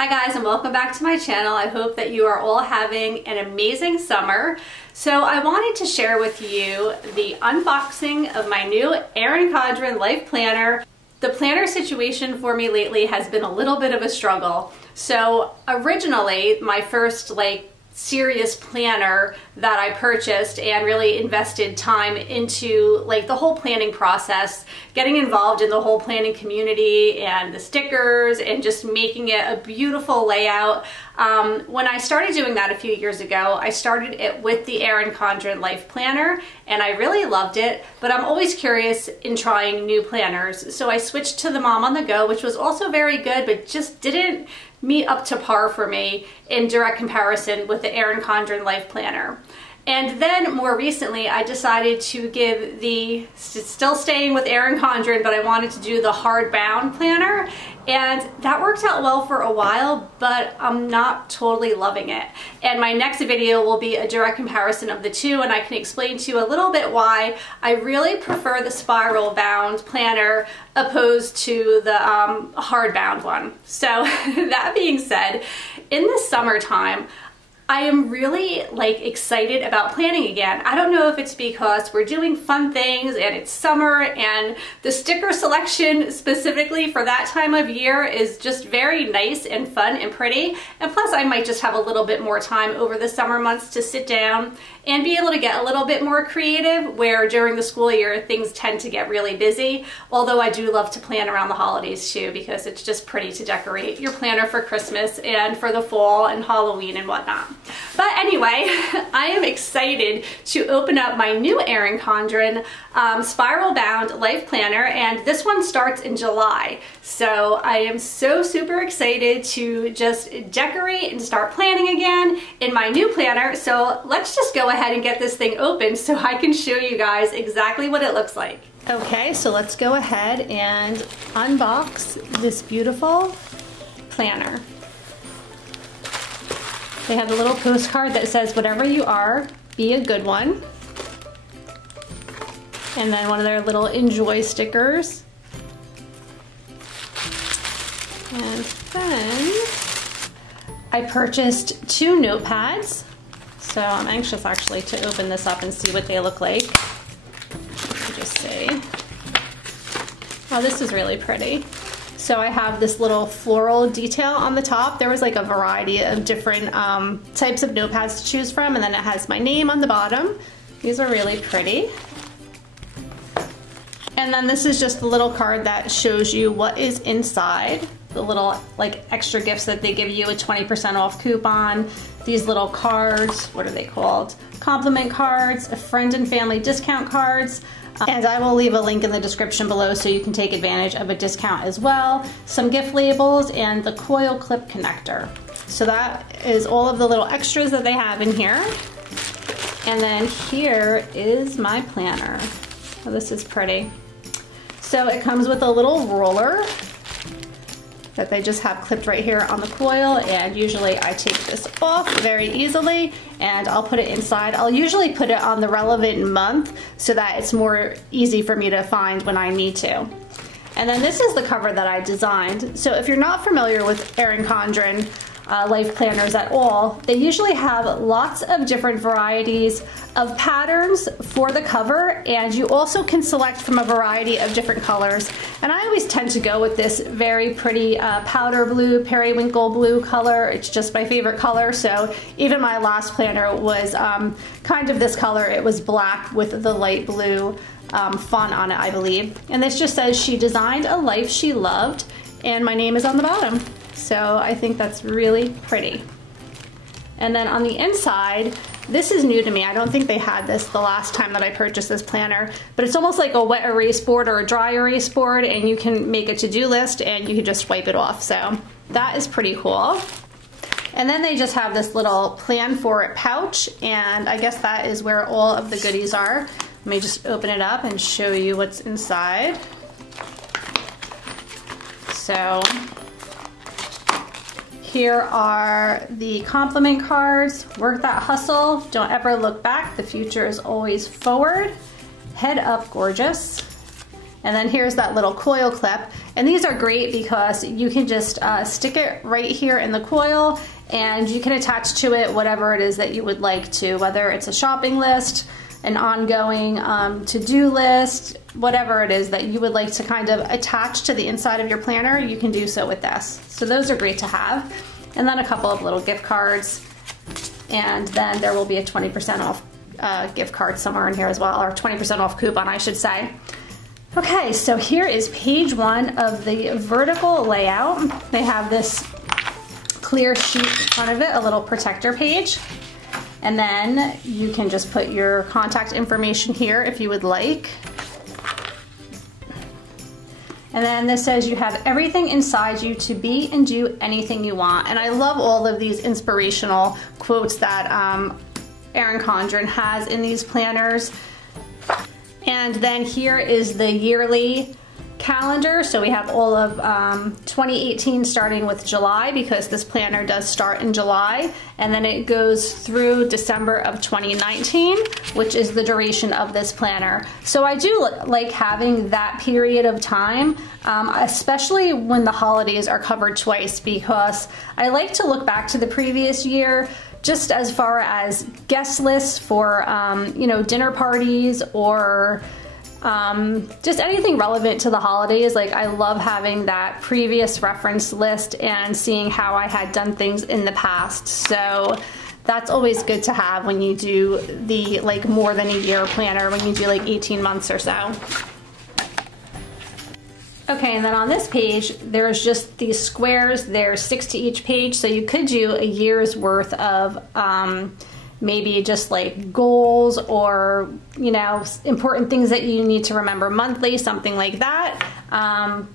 Hi guys, and welcome back to my channel. I hope that you are all having an amazing summer. So I wanted to share with you the unboxing of my new Erin Condren Life Planner. The planner situation for me lately has been a little bit of a struggle. So originally, my first serious planner that I purchased and really invested time into the whole planning process, getting involved in the whole planning community and the stickers and just making it a beautiful layout. When I started doing that a few years ago, I started it with the Erin Condren Life Planner and I really loved it, but I'm always curious in trying new planners. So I switched to the Mom on the Go, which was also very good, but just didn't meet up to par for me in direct comparison with the Erin Condren Life Planner. And then more recently, I decided to give still staying with Erin Condren, but I wanted to do the hardbound planner. And that worked out well for a while, but I'm not totally loving it. And my next video will be a direct comparison of the two, and I can explain to you a little bit why I really prefer the spiral bound planner opposed to the hardbound one. So that being said, in the summertime, I am really excited about planning again. I don't know if it's because we're doing fun things and it's summer and the sticker selection specifically for that time of year is just very nice and fun and pretty. And plus I might just have a little bit more time over the summer months to sit down and be able to get a little bit more creative, where during the school year things tend to get really busy. Although I do love to plan around the holidays too, because it's just pretty to decorate your planner for Christmas and for the fall and Halloween and whatnot. But anyway, I am excited to open up my new Erin Condren spiral bound life planner, and this one starts in July. So I am so super excited to just decorate and start planning again in my new planner. So let's just go ahead and get this thing open so I can show you guys exactly what it looks like. Okay, so let's go ahead and unbox this beautiful planner. They have a little postcard that says, "Whatever you are, be a good one." And then one of their little enjoy stickers. And then I purchased 2 notepads. So I'm anxious actually to open this up and see what they look like. Let me just see. Oh, this is really pretty. So I have this little floral detail on the top. There was a variety of different types of notepads to choose from, and then it has my name on the bottom. These are really pretty. And then this is just the little card that shows you what is inside. The little extra gifts that they give you, a 20% off coupon, these little cards, what are they called? Compliment cards, a friend and family discount cards. And I will leave a link in the description below so you can take advantage of a discount as well. Some gift labels and the coil clip connector. So that is all of the little extras that they have in here. And then here is my planner. Oh, this is pretty. So it comes with a little roller that they just have clipped right here on the coil, and usually I take this off very easily and I'll put it inside. I'll usually put it on the relevant month so that it's more easy for me to find when I need to. And then this is the cover that I designed. So if you're not familiar with Erin Condren life planners at all, they usually have lots of different varieties of patterns for the cover, and you also can select from a variety of different colors. And I always tend to go with this very pretty powder blue, periwinkle blue color. It's just my favorite color. So even my last planner was kind of this color. It was black with the light blue font on it, I believe. And this just says, "She designed a life she loved," and my name is on the bottom. So I think that's really pretty. And then on the inside, this is new to me. I don't think they had this the last time that I purchased this planner, but it's almost like a wet erase board or a dry erase board, and you can make a to-do list and you can just wipe it off. So that is pretty cool. And then they just have this little plan for it pouch, and I guess that is where all of the goodies are. Let me just open it up and show you what's inside. So here are the compliment cards. Work that hustle. Don't ever look back. The future is always forward. Head up, gorgeous. And then here's that little coil clip. And these are great because you can just stick it right here in the coil, and you can attach to it whatever it is that you would like to, whether it's a shopping list, an ongoing to-do list, whatever it is that you would like to kind of attach to the inside of your planner, you can do so with this. So those are great to have. And then a couple of little gift cards. And then there will be a 20% off gift card somewhere in here as well, or 20% off coupon, I should say. Okay, so here is page 1 of the vertical layout. They have this clear sheet in front of it, a little protector page. And then you can just put your contact information here if you would like. And then this says you have everything inside you to be and do anything you want. And I love all of these inspirational quotes that Erin Condren has in these planners. And then here is the yearly calendar. So we have all of 2018 starting with July, because this planner does start in July, and then it goes through December of 2019, which is the duration of this planner. So I do like having that period of time, especially when the holidays are covered twice, because I like to look back to the previous year just as far as guest lists for you know, dinner parties or just anything relevant to the holidays. Like, I love having that previous reference list and seeing how I had done things in the past. So that's always good to have when you do the like more than a year planner, when you do like 18 months or so. Okay, and then on this page, there's just these squares. There's 6 to each page, so you could do a year's worth of maybe just like goals, or, you know, important things that you need to remember monthly, something like that.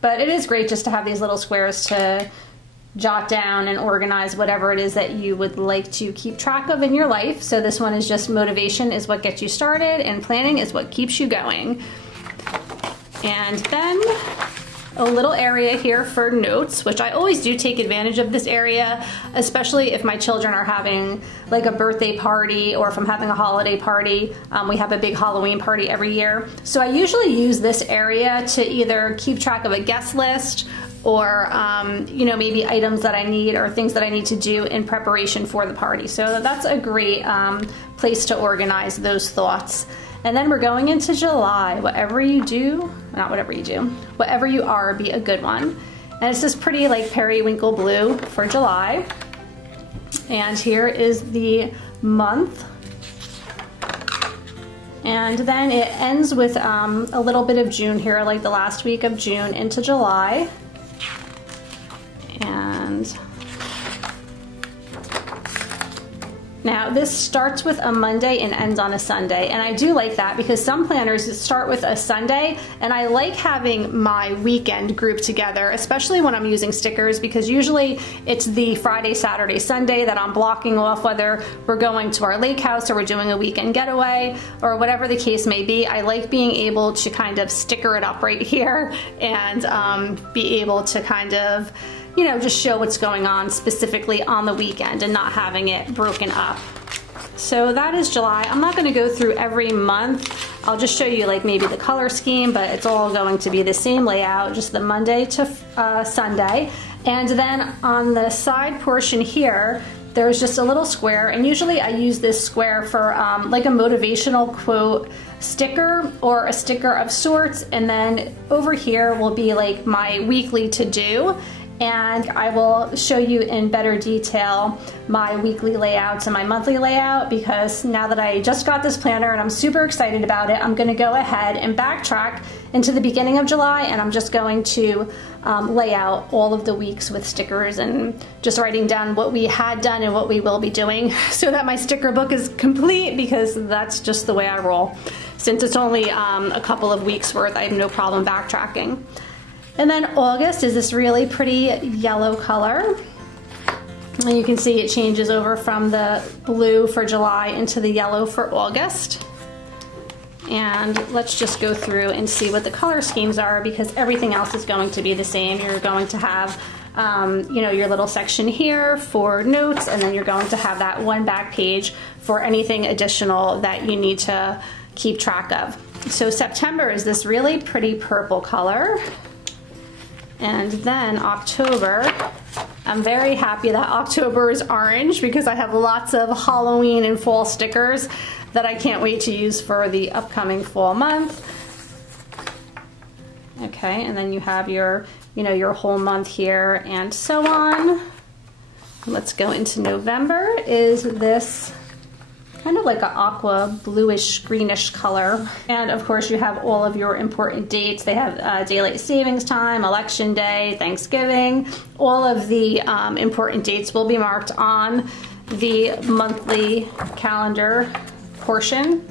But it is great just to have these little squares to jot down and organize whatever it is that you would like to keep track of in your life. So this one is just motivation is what gets you started, and planning is what keeps you going. And then a little area here for notes, which I always do take advantage of this area, especially if my children are having like a birthday party, or if I'm having a holiday party. We have a big Halloween party every year. So I usually use this area to either keep track of a guest list, or you know, maybe items that I need or things that I need to do in preparation for the party. So that's a great place to organize those thoughts. And then we're going into July. Whatever you do, not whatever you do, whatever you are, be a good one. And it's this pretty like periwinkle blue for July. And here is the month. And then it ends with a little bit of June here, like the last week of June into July. And now this starts with a Monday and ends on a Sunday, and I do like that because some planners start with a Sunday, and I like having my weekend grouped together, especially when I'm using stickers, because usually it's the Friday, Saturday, Sunday that I'm blocking off, whether we're going to our lake house or we're doing a weekend getaway or whatever the case may be. I like being able to kind of sticker it up right here and be able to kind of, you know, just show what's going on specifically on the weekend and not having it broken up. So that is July. I'm not going to go through every month. I'll just show you like maybe the color scheme, but it's all going to be the same layout, just the Monday to Sunday. And then on the side portion here, there's just a little square, and usually I use this square for like a motivational quote sticker or a sticker of sorts. And then over here will be like my weekly to-do. And I will show you in better detail my weekly layouts and my monthly layout, because now that I just got this planner and I'm super excited about it, I'm going to go ahead and backtrack into the beginning of July, and I'm just going to lay out all of the weeks with stickers and just writing down what we had done and what we will be doing, so that my sticker book is complete, because that's just the way I roll. Since it's only a couple of weeks worth, I have no problem backtracking. And then August is this really pretty yellow color. And you can see it changes over from the blue for July into the yellow for August. And let's just go through and see what the color schemes are, because everything else is going to be the same. You're going to have you know, your little section here for notes, and then you're going to have that one back page for anything additional that you need to keep track of. So September is this really pretty purple color. And then October, I'm very happy that October is orange because I have lots of Halloween and fall stickers that I can't wait to use for the upcoming fall month. Okay, and then you have your, you know, your whole month here and so on. Let's go into November. Is this kind of like an aqua bluish greenish color. And of course you have all of your important dates. They have daylight savings time, election day, Thanksgiving. All of the important dates will be marked on the monthly calendar portion.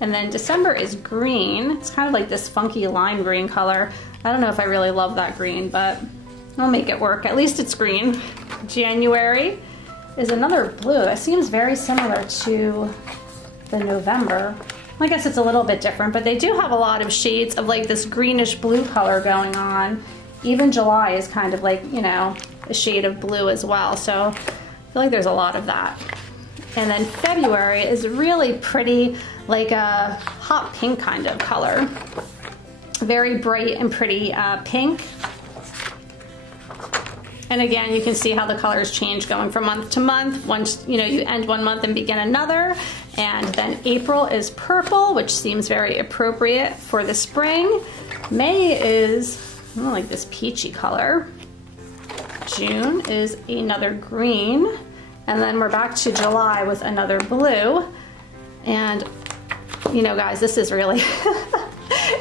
And then December is green. It's kind of like this funky lime green color. I don't know if I really love that green, but I'll make it work. At least it's green. January is another blue. That seems very similar to the November. I guess it's a little bit different, but they do have a lot of shades of like this greenish blue color going on. Even July is kind of like, you know, a shade of blue as well. So I feel like there's a lot of that. And then February is really pretty, like a hot pink kind of color. Very bright and pretty pink. And again, you can see how the colors change going from month to month. Once, you know, you end one month and begin another. And then April is purple, which seems very appropriate for the spring. May is like this peachy color. June is another green. And then we're back to July with another blue. And you know, guys, this is really,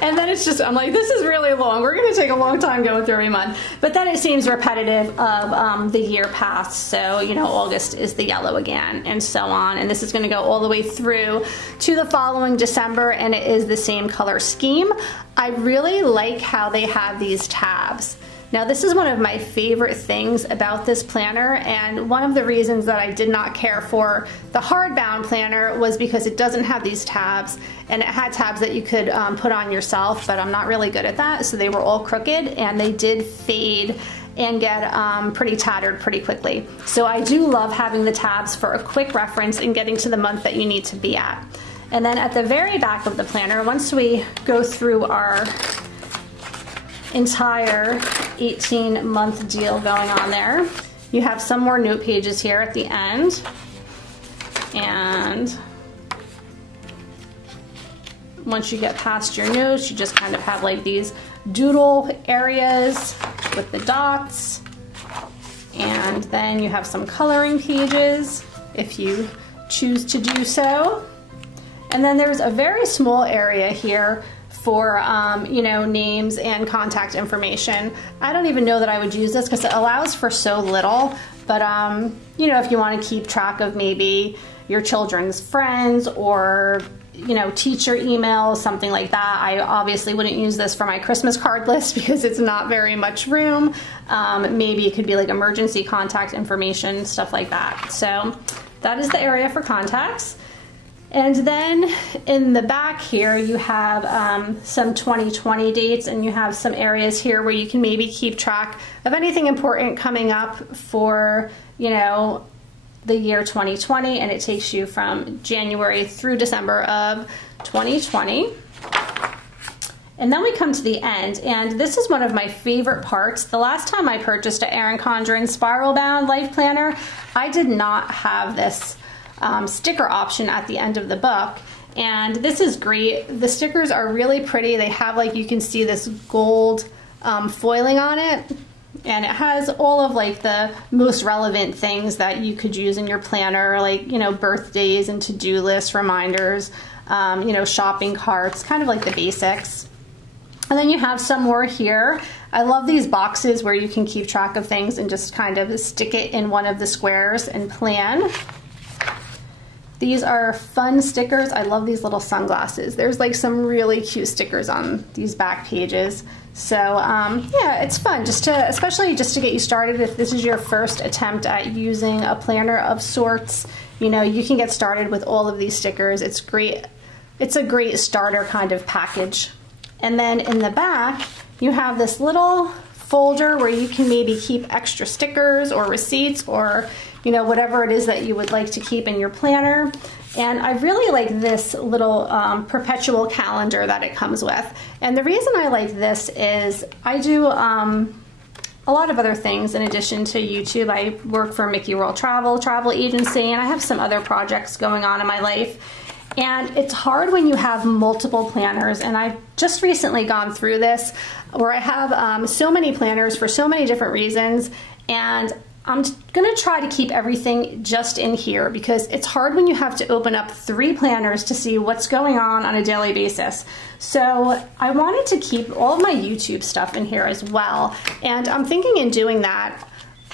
and then it's just, I'm like, this is really long. We're gonna take a long time going through every month. But then it seems repetitive of the year past. So, you know, August is the yellow again and so on. And this is gonna go all the way through to the following December, and it is the same color scheme. I really like how they have these tabs. Now this is one of my favorite things about this planner, and one of the reasons that I did not care for the hardbound planner was because it doesn't have these tabs, and it had tabs that you could put on yourself, but I'm not really good at that, so they were all crooked and they did fade and get pretty tattered pretty quickly. So I do love having the tabs for a quick reference and getting to the month that you need to be at. And then at the very back of the planner, once we go through our entire 18-month deal going on there, you have some more note pages here at the end. And once you get past your notes, you just kind of have like these doodle areas with the dots. And then you have some coloring pages if you choose to do so. And then there's a very small area here for you know, names and contact information. I don't even know that I would use this because it allows for so little, but you know, if you want to keep track of maybe your children's friends or, you know, teacher emails, something like that. I obviously wouldn't use this for my Christmas card list because it's not very much room. Maybe it could be like emergency contact information, stuff like that. So that is the area for contacts. And then in the back here, you have some 2020 dates, and you have some areas here where you can maybe keep track of anything important coming up for, you know, the year 2020, and it takes you from January through December of 2020. And then we come to the end, and this is one of my favorite parts. The last time I purchased an Erin Condren spiral bound life planner, I did not have this sticker option at the end of the book, and this is great. The stickers are really pretty. They have, like, you can see this gold foiling on it, and it has all of like the most relevant things that you could use in your planner, like, you know, birthdays and to-do lists, reminders, you know, shopping carts, kind of like the basics. And then you have some more here. I love these boxes where you can keep track of things and just kind of stick it in one of the squares and plan. These are fun stickers. I love these little sunglasses. There's like some really cute stickers on these back pages. So yeah, it's fun just to, especially just to get you started. If this is your first attempt at using a planner of sorts, you know, you can get started with all of these stickers. It's great. It's a great starter kind of package. And then in the back, you have this little folder where you can maybe keep extra stickers or receipts, or, you know, whatever it is that you would like to keep in your planner. And I really like this little perpetual calendar that it comes with. And the reason I like this is I do a lot of other things in addition to YouTube. I work for Mickey World Travel Agency, and I have some other projects going on in my life. And it's hard when you have multiple planners, and I've just recently gone through this where I have so many planners for so many different reasons, and I'm gonna try to keep everything just in here because it's hard when you have to open up 3 planners to see what's going on a daily basis. So I wanted to keep all of my YouTube stuff in here as well. And I'm thinking in doing that,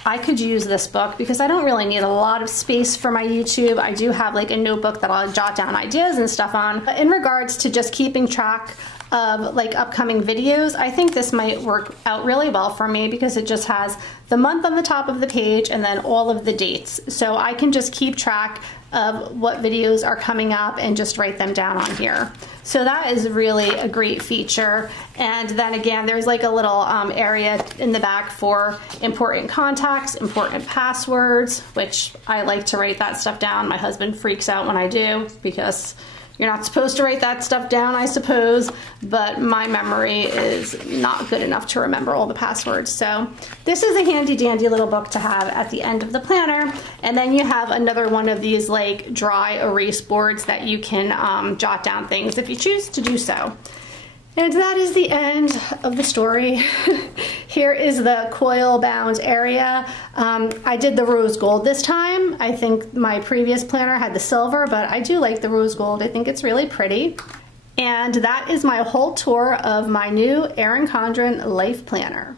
I could use this book because I don't really need a lot of space for my YouTube. I do have like a notebook that I'll jot down ideas and stuff on. But in regards to just keeping track of like upcoming videos, I think this might work out really well for me because it just has the month on the top of the page and then all of the dates. So I can just keep track of what videos are coming up and just write them down on here. So that is really a great feature. And then again, there's like a little area in the back for important contacts, important passwords, which I like to write that stuff down. My husband freaks out when I do because you're not supposed to write that stuff down, I suppose, but my memory is not good enough to remember all the passwords. So this is a handy dandy little book to have at the end of the planner. And then you have another one of these like dry erase boards that you can jot down things if you choose to do so. And that is the end of the story. Here is the coil bound area. I did the rose gold this time. I think my previous planner had the silver, but I do like the rose gold. I think it's really pretty. And that is my whole tour of my new Erin Condren Life Planner.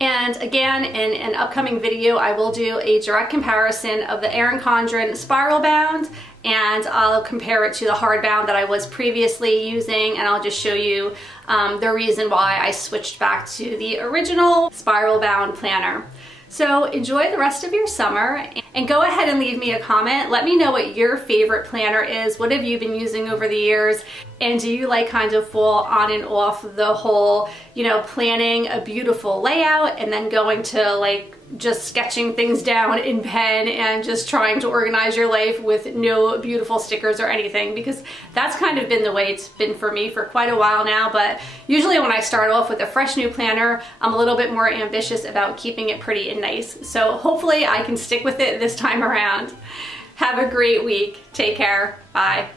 And again, in an upcoming video, I will do a direct comparison of the Erin Condren spiral bound, and I'll compare it to the hardbound that I was previously using, and I'll just show you the reason why I switched back to the original spiral bound planner. So enjoy the rest of your summer and go ahead and leave me a comment. Let me know what your favorite planner is. What have you been using over the years? And do you like kind of fall on and off the whole, you know, planning a beautiful layout and then going to like just sketching things down in pen and just trying to organize your life with no beautiful stickers or anything? Because that's kind of been the way it's been for me for quite a while now. But usually when I start off with a fresh new planner, I'm a little bit more ambitious about keeping it pretty and nice. So hopefully I can stick with it this time around. Have a great week. Take care. Bye.